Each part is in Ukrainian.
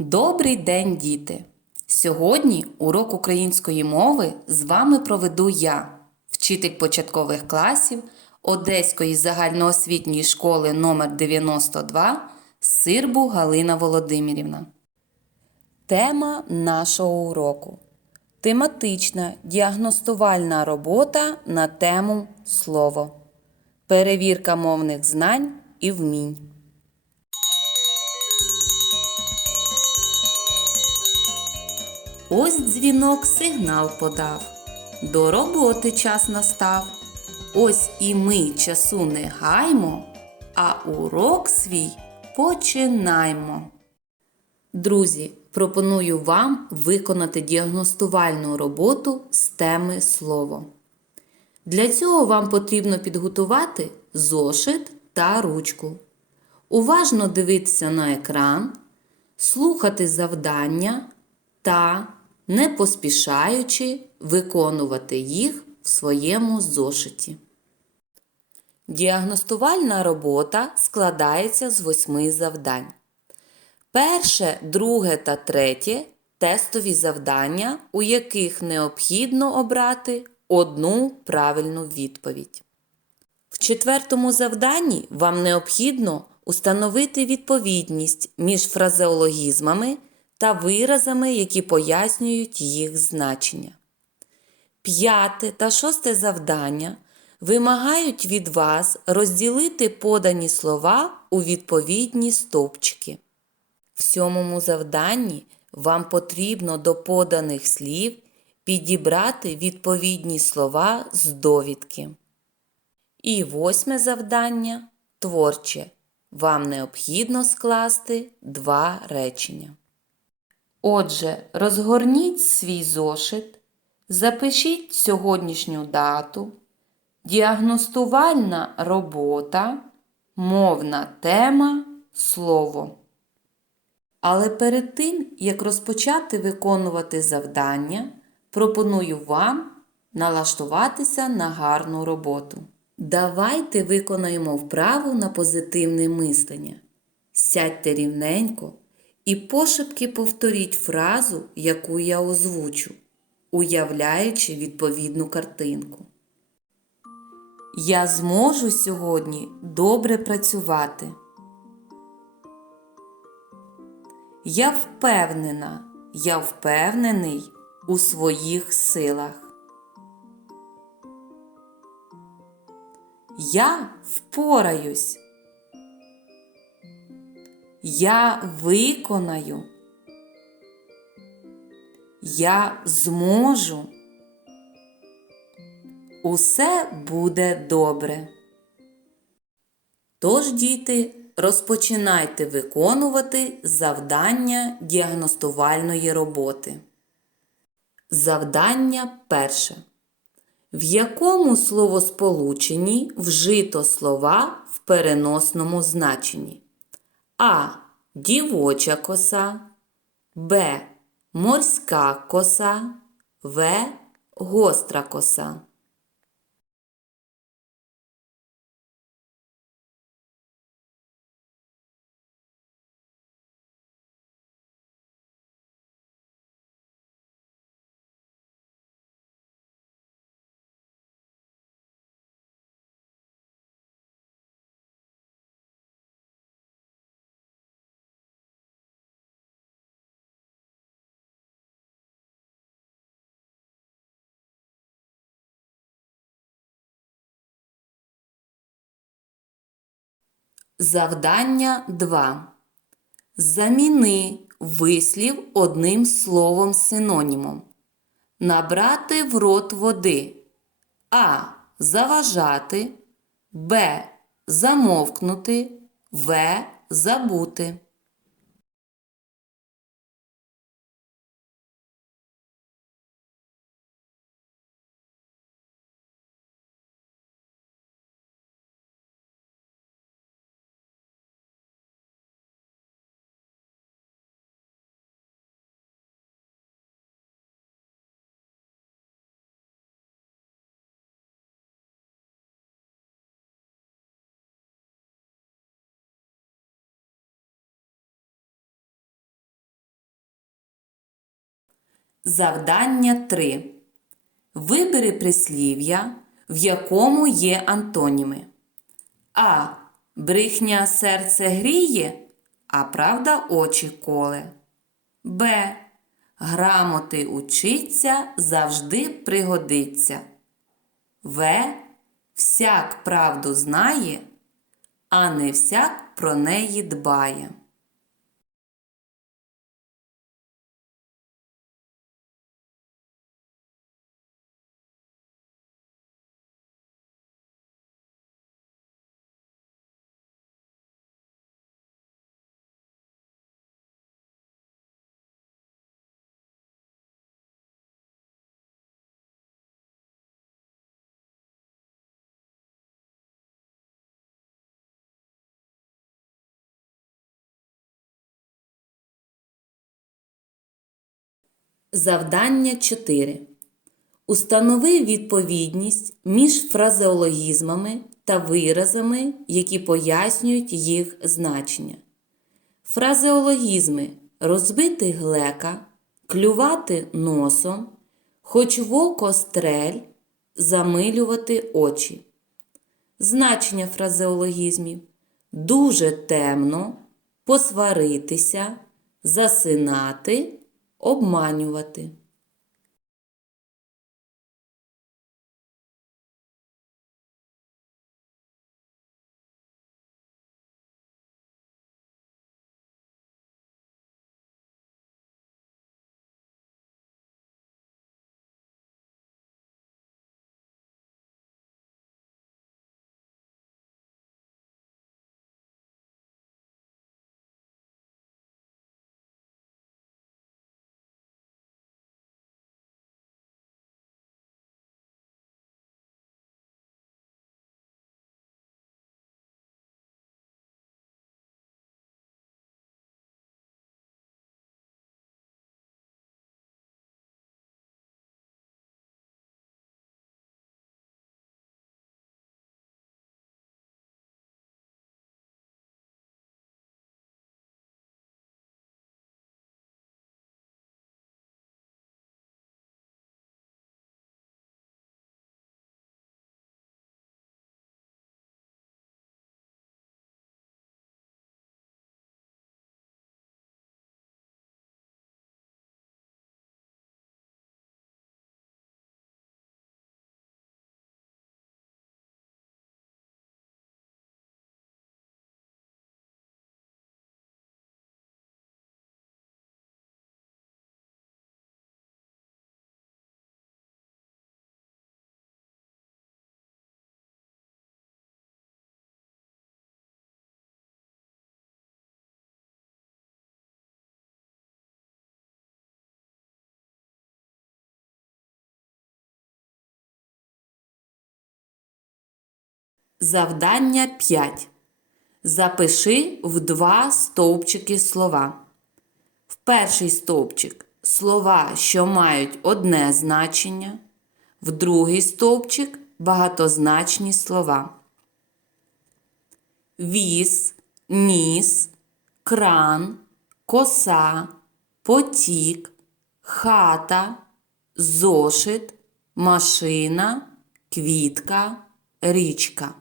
Добрий день, діти! Сьогодні урок української мови з вами проведу я, вчитель початкових класів Одеської загальноосвітньої школи номер 92 Сирбу Галина Володимирівна. Тема нашого уроку тематична діагностувальна робота на тему слово. Перевірка мовних знань і вмінь. Ось дзвінок сигнал подав. До роботи час настав. Ось і ми часу не гаймо, а урок свій починаймо. Друзі, пропоную вам виконати діагностувальну роботу з теми слово. Для цього вам потрібно підготувати зошит та ручку. Уважно дивитися на екран, слухати завдання та, не поспішаючи, виконувати їх в своєму зошиті. Діагностувальна робота складається з восьми завдань. Перше, друге та третє тестові завдання, у яких необхідно обрати одну правильну відповідь. В четвертому завданні вам необхідно установити відповідність між фразеологізмами та виразами, які пояснюють їх значення. П'яте та шосте завдання вимагають від вас розділити подані слова у відповідні стовпчики. В сьомому завданні вам потрібно до поданих слів підібрати відповідні слова з довідки. І восьме завдання творче. Вам необхідно скласти два речення. Отже, розгорніть свій зошит, запишіть сьогоднішню дату, діагностувальна робота, мовна тема, слово. Але перед тим, як розпочати виконувати завдання, пропоную вам налаштуватися на гарну роботу. Давайте виконаємо вправу на позитивне мислення. Сядьте рівненько і пошепки повторіть фразу, яку я озвучу, уявляючи відповідну картинку. Я зможу сьогодні добре працювати. Я впевнена, я впевнений у своїх силах. Я впораюсь. Я виконаю. Я зможу. Усе буде добре. Тож, діти, розпочинайте виконувати завдання діагностувальної роботи. Завдання перше. В якому словосполученні вжито слова в переносному значенні? А. Дівоча коса, Б. Морська коса, В. Гостра коса. Завдання 2. Заміни вислів одним словом синонімом. Набрати в рот води. А. Заважати. Б. Замовкнути. В. Забути. Завдання 3. Вибери прислів'я, в якому є антоніми. А. Брехня серце гріє, а правда очі коле. Б. Грамоти учиться завжди пригодиться. В. Всяк правду знає, а не всяк про неї дбає. Завдання 4. Установи відповідність між фразеологізмами та виразами, які пояснюють їх значення. Фразеологізми розбити глека, клювати носом, хоч в око стрель, замилювати очі. Значення фразеологізмів дуже темно, посваритися, засинати, обманювати. Завдання 5. Запиши в два стовпчики слова. В перший стовпчик слова, що мають одне значення, в другий стовпчик багатозначні слова. Віз, ніс, кран, коса, потік, хата, зошит, машина, квітка, річка.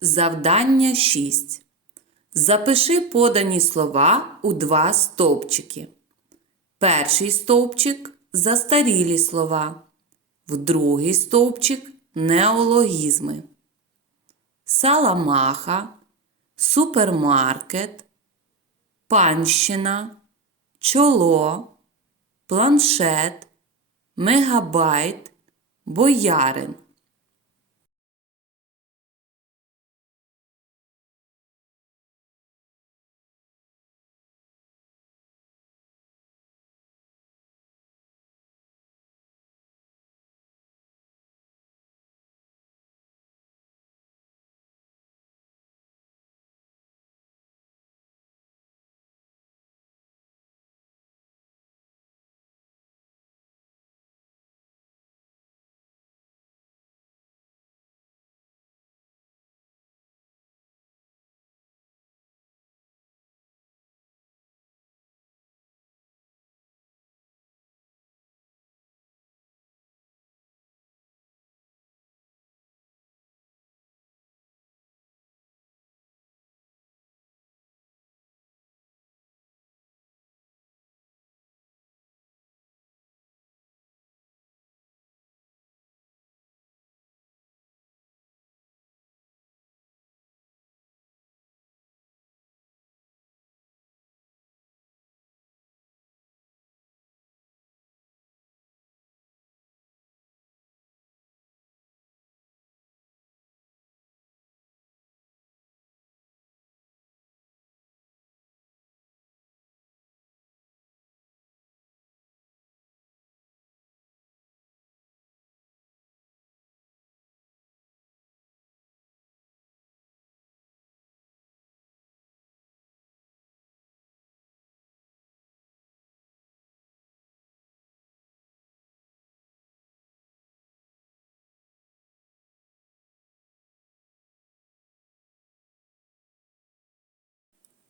Завдання 6. Запиши подані слова у два стовпчики. Перший стовпчик застарілі слова. В другий стовпчик неологізми. Саламаха, супермаркет, панщина, чоло, планшет, мегабайт, боярин.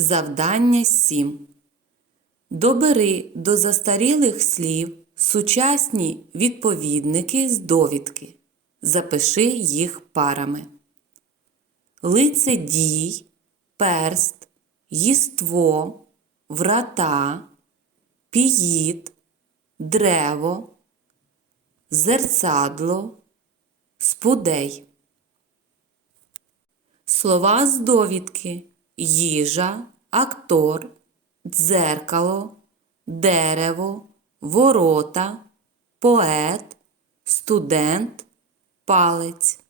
Завдання 7. Добери до застарілих слів сучасні відповідники з довідки. Запиши їх парами. Лицедій, перст, їство, врата, піїд, древо, зерцадло, спудей. Слова з довідки їжа, актор, дзеркало, дерево, ворота, поет, студент, палець.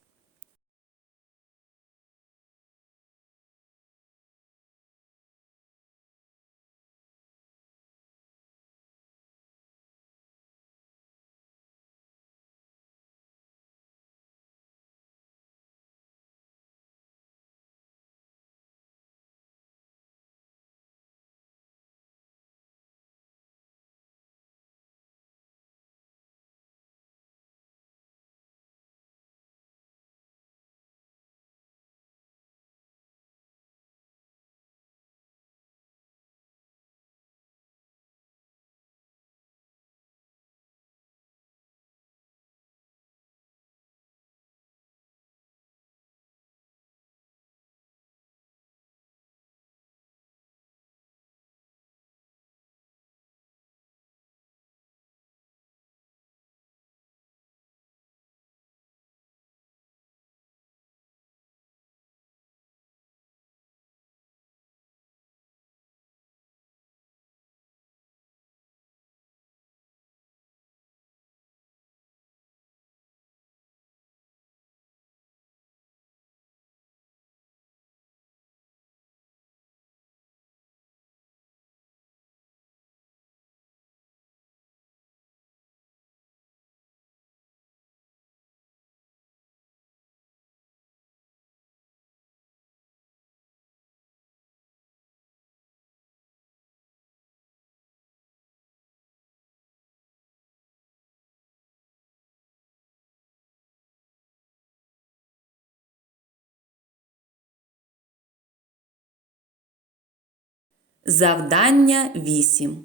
Завдання 8.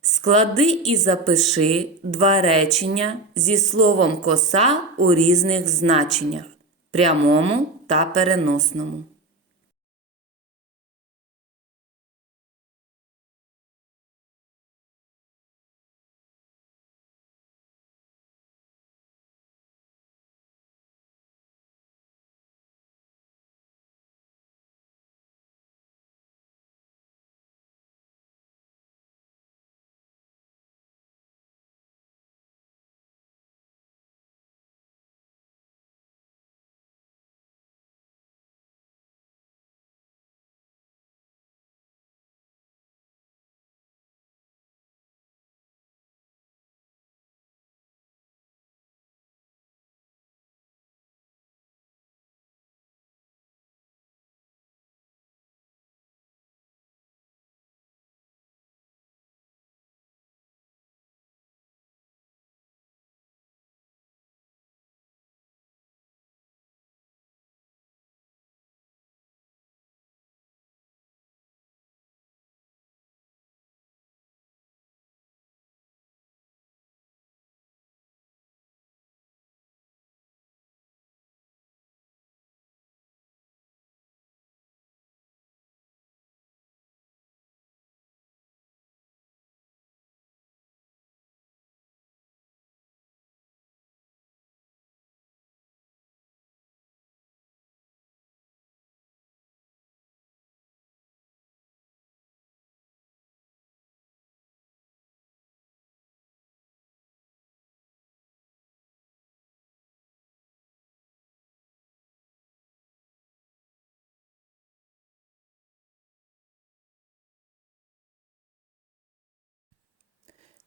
Склади і запиши два речення зі словом коса у різних значеннях. прямому та переносному.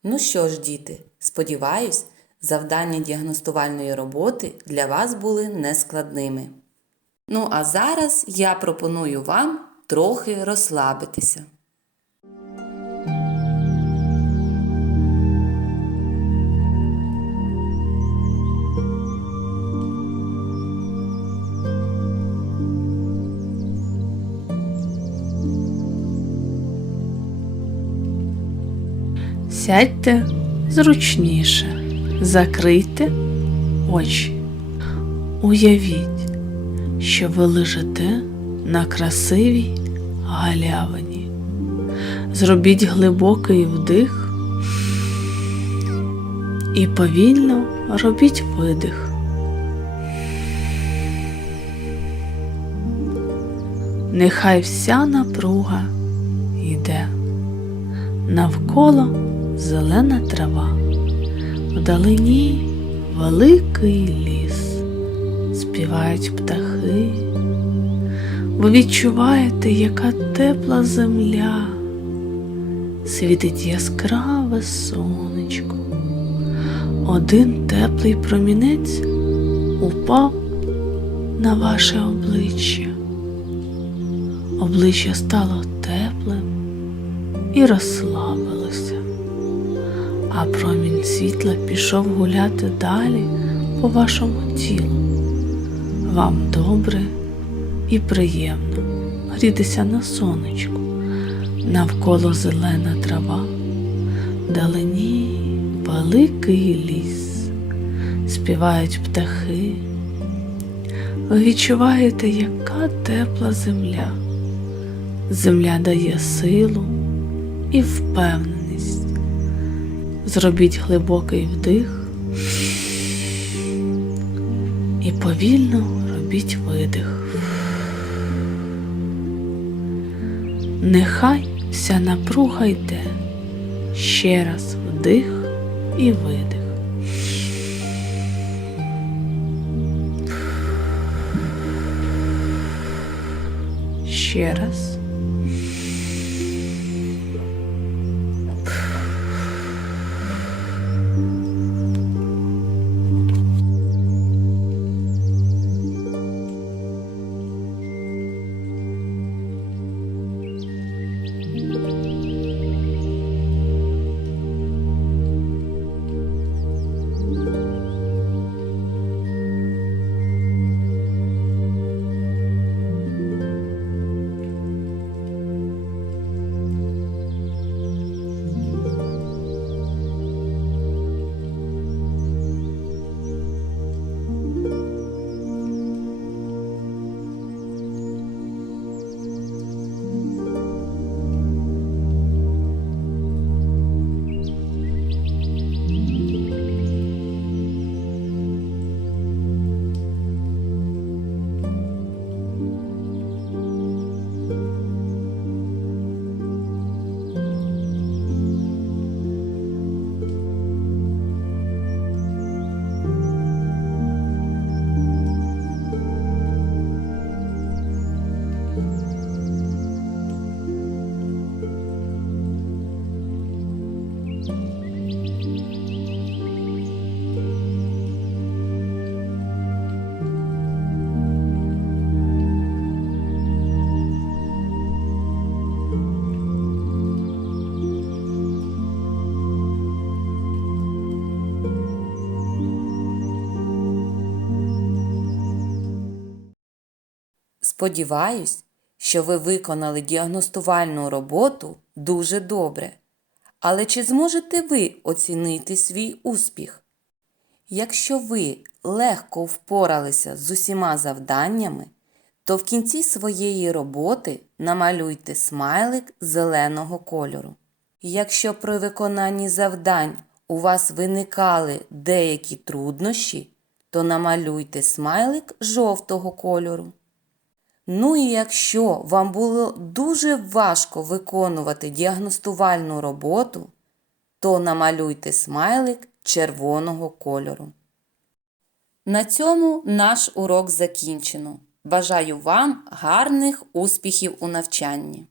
Ну що ж, діти, сподіваюсь, завдання діагностувальної роботи для вас були нескладними. Ну а зараз я пропоную вам трохи розслабитися. Сядьте зручніше, закрийте очі. Уявіть, що ви лежите на красивій галявині. Зробіть глибокий вдих і повільно робіть видих. Нехай вся напруга йде навколо зелена трава, вдалині великий ліс, співають птахи. Ви відчуваєте, яка тепла земля, світить яскраве сонечко. Один теплий промінець упав на ваше обличчя. Обличчя стало теплим і розслабилося, а промінь світла пішов гуляти далі по вашому тілу. Вам добре і приємно грітися на сонечку, навколо зелена трава, далині великий ліс, співають птахи. Ви відчуваєте, яка тепла земля. Земля дає силу і впевненість. Зробіть глибокий вдих і повільно робіть видих. Нехай вся напруга йде. Ще раз вдих і видих. Ще раз. Сподіваюсь, що ви виконали діагностувальну роботу дуже добре. Але чи зможете ви оцінити свій успіх? Якщо ви легко впоралися з усіма завданнями, то в кінці своєї роботи намалюйте смайлик зеленого кольору. Якщо при виконанні завдань у вас виникали деякі труднощі, то намалюйте смайлик жовтого кольору. Ну і якщо вам було дуже важко виконувати діагностувальну роботу, то намалюйте смайлик червоного кольору. На цьому наш урок закінчено. Бажаю вам гарних успіхів у навчанні!